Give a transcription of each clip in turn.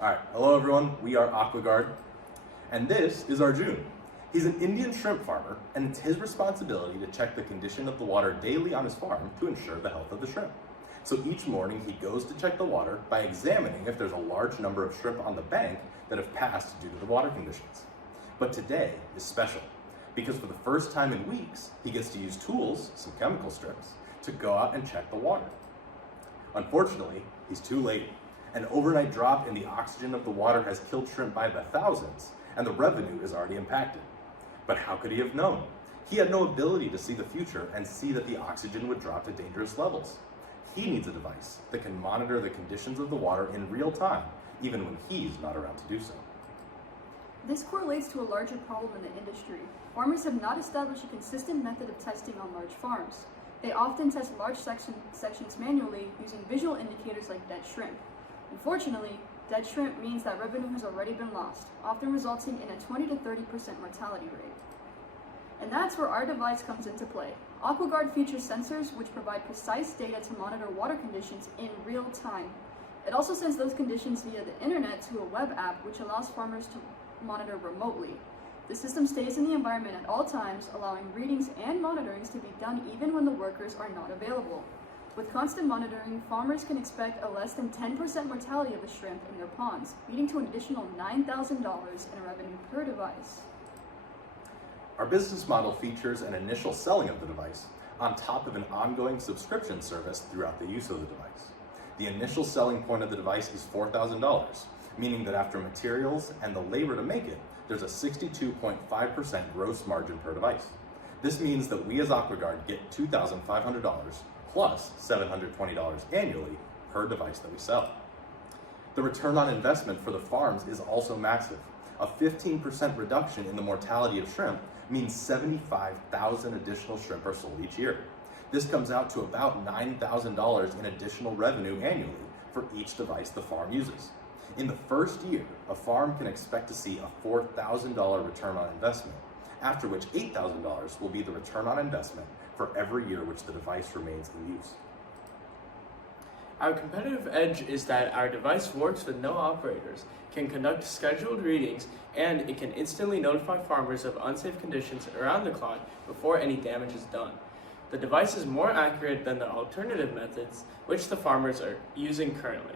Alright, hello everyone, we are AquaGuard, and this is Arjun. He's an Indian shrimp farmer, and it's his responsibility to check the condition of the water daily on his farm to ensure the health of the shrimp. So each morning he goes to check the water by examining if there's a large number of shrimp on the bank that have passed due to the water conditions. But today is special, because for the first time in weeks, he gets to use tools, some chemical strips, to go out and check the water. Unfortunately, he's too late. An overnight drop in the oxygen of the water has killed shrimp by the thousands, and the revenue is already impacted. But how could he have known? He had no ability to see the future and see that the oxygen would drop to dangerous levels. He needs a device that can monitor the conditions of the water in real time, even when he's not around to do so. This correlates to a larger problem in the industry. Farmers have not established a consistent method of testing on large farms. They often test large sections manually using visual indicators like dead shrimp. Unfortunately, dead shrimp means that revenue has already been lost, often resulting in a 20 to 30% mortality rate. And that's where our device comes into play. AquaGuard features sensors which provide precise data to monitor water conditions in real time. It also sends those conditions via the internet to a web app which allows farmers to monitor remotely. The system stays in the environment at all times, allowing readings and monitorings to be done even when the workers are not available. With constant monitoring, farmers can expect a less than 10% mortality of the shrimp in their ponds, leading to an additional $9,000 in revenue per device. Our business model features an initial selling of the device on top of an ongoing subscription service throughout the use of the device. The initial selling point of the device is $4,000, meaning that after materials and the labor to make it, there's a 62.5% gross margin per device. This means that we as AquaGuard get $2,500 plus $720 annually per device that we sell. The return on investment for the farms is also massive. A 15% reduction in the mortality of shrimp means 75,000 additional shrimp are sold each year. This comes out to about $9,000 in additional revenue annually for each device the farm uses. In the first year, a farm can expect to see a $4,000 return on investment, after which $8,000 will be the return on investment for every year which the device remains in use. Our competitive edge is that our device works with no operators, can conduct scheduled readings, and it can instantly notify farmers of unsafe conditions around the clock before any damage is done. The device is more accurate than the alternative methods which the farmers are using currently.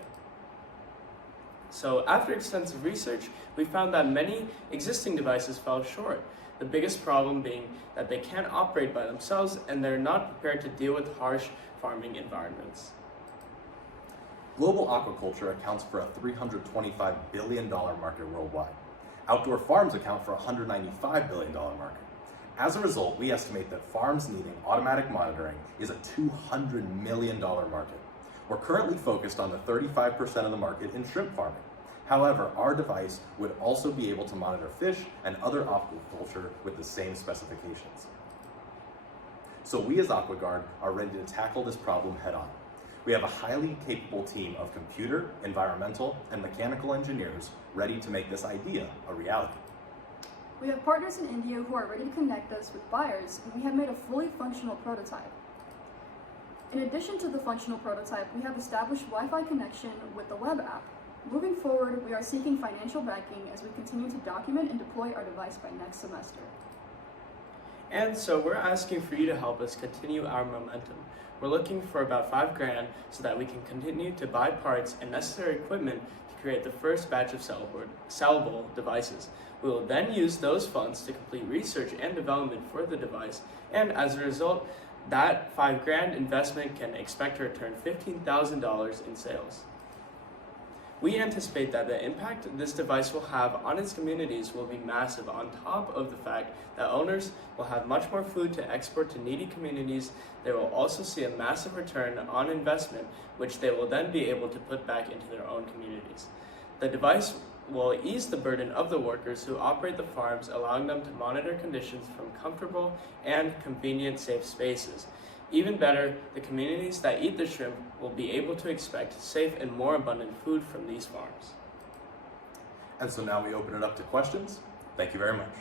So after extensive research, we found that many existing devices fell short. The biggest problem being that they can't operate by themselves and they're not prepared to deal with harsh farming environments. Global aquaculture accounts for a $325 billion market worldwide. Outdoor farms account for a $195 billion market. As a result, we estimate that farms needing automatic monitoring is a $200 million market. We're currently focused on the 35% of the market in shrimp farming. However, our device would also be able to monitor fish and other aquaculture with the same specifications. So we as AquaGuard are ready to tackle this problem head on. We have a highly capable team of computer, environmental, and mechanical engineers ready to make this idea a reality. We have partners in India who are ready to connect us with buyers, and we have made a fully functional prototype. In addition to the functional prototype, we have established Wi-Fi connection with the web app. Moving forward, we are seeking financial backing as we continue to document and deploy our device by next semester. And so we're asking for you to help us continue our momentum. We're looking for about $5,000 so that we can continue to buy parts and necessary equipment to create the first batch of sellable devices. We will then use those funds to complete research and development for the device, and as a result, that $5,000 investment can expect to return $15,000 in sales. We anticipate that the impact this device will have on its communities will be massive, on top of the fact that owners will have much more food to export to needy communities. They will also see a massive return on investment, which they will then be able to put back into their own communities. The device will ease the burden of the workers who operate the farms, allowing them to monitor conditions from comfortable and convenient safe spaces. Even better, the communities that eat the shrimp will be able to expect safe and more abundant food from these farms. And so now we open it up to questions. Thank you very much.